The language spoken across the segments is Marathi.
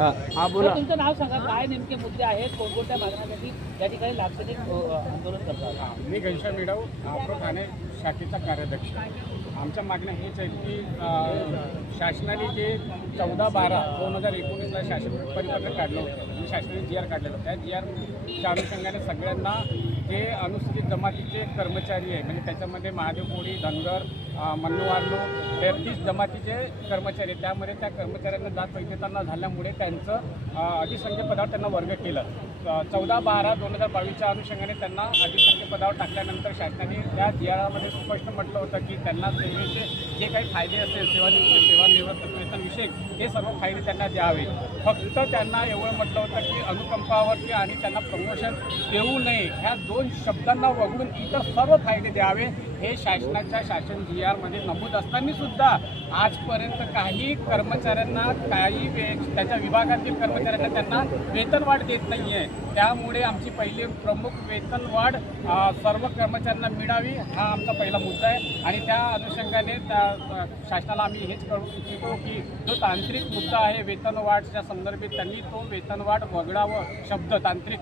हा बोला. तुमचं नाव सांगा, काय नेमके मुद्दे आहेत, कोणकोणत्या मागण्यासाठी या ठिकाणी लाक्षणिक आंदोलन करतात? मी घनश्याम मिडाव, आफ्रो ठाणे शाखेचा कार्याध्यक्ष. आमच्या मागण्या हेच आहेत की शासनाने जे 14/12/2019ला शासन परिपत्रक काढलं होतं आणि शासनाने GR काढलेलं होतं, त्या GRच्या अनुषंगाने सगळ्यांना जे अनुसूचित जमातीचे कर्मचारी आहे, म्हणजे त्याच्यामध्ये महादेव कोळी, धनगर, मन्नवारलो, 33 जमातीचे कर्मचारी, त्यामध्ये त्या कर्मचाऱ्यांना जात वैधता न झाल्यामुळे त्यांचं अधिसंख्य पदावर त्यांना वर्ग केलं. 14/12/2022च्या अनुषंगाने त्यांना अधिसंख्य पदावर टाकल्यानंतर शासनाने त्या GRमध्ये स्पष्ट म्हटलं होतं की त्यांना सेवेचे जे काही फायदे असेल, सेवानिवृत्त वेतनविषयक, हे सर्व फायदे त्यांना द्यावे. फक्त त्यांना एवढं म्हटलं होतं की अनुकंपावरती आणि त्यांना प्रमोशन देऊ नये, ह्या 2 शब्दांना वगळून इतर सर्व फायदे द्यावे हे शासनाच्या शासन GRमध्ये नमूद असताना सुद्धा आजपर्यंत काही कर्मचाऱ्यांना, त्याच्या विभागातील कर्मचाऱ्यांना त्यांना वेतनवाढ देत नाही आहे. त्यामुळे आमची पहिली प्रमुख वेतनवाढ सर्व कर्मचाऱ्यांना मिळावी हा आमचा पहिला मुद्दा आहे. आणि त्या अनुषंगाने शासनाला आम्ही हेच कळवू इच्छितो की जो तांत्रिक मुद्दा आहे वेतनवाढच्या संदर्भात, त्यांनी तो वेतनवाढ वगळावं, शब्द तांत्रिक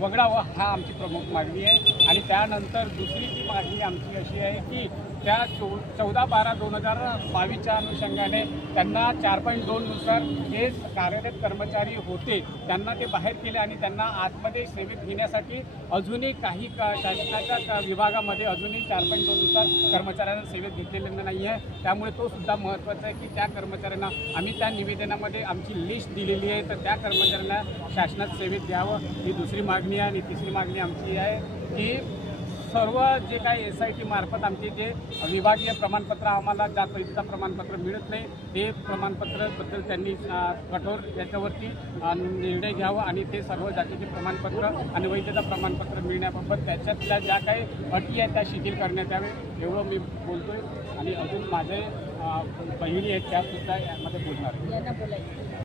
वगळावं, हा आमची प्रमुख मागणी आहे. आणि त्यानंतर दुसरी जी मागणी आमची अशी आहे की त्या 14/12/2022च्या अनुषंगाने त्यांना 4.2 नुसार जे कार्यरत कर्मचारी होते त्यांना ते बाहेर केले आणि त्यांना आतमध्ये सेवेत घेण्यासाठी अजूनही काही शासनाच्या विभागामध्ये अजूनही 4.2 नुसार कर्मचाऱ्यांना सेवेत घेतलेले नाही आहे. त्यामुळे तो सुद्धा महत्त्वाचा आहे की त्या कर्मचाऱ्यांना आम्ही त्या निवेदनामध्ये आमची लिस्ट दिलेली आहे, तर त्या कर्मचाऱ्यांना शासनात सेवेत द्यावं, ही दुसरी मागणी आहे. आणि तिसरी मागणी आमची आहे की सर्व जे काही SIT मार्फत आमचे जे विभागीय प्रमाणपत्र, आम्हाला जात वैधता प्रमाणपत्र मिळत नाही, ते प्रमाणपत्राबद्दल त्यांनी कठोर याच्यावरती निर्णय घ्यावा आणि ते सर्व जातीचे प्रमाणपत्र आणि वैधता प्रमाणपत्र मिळण्याबाबत त्याच्यातल्या ज्या काही अटी आहेत त्या शिथिल करण्यात यावे, एवढं मी बोलतो आहे. आणि अजून माझे बहिणी आहेत त्यासुद्धा यामध्ये बोलणार.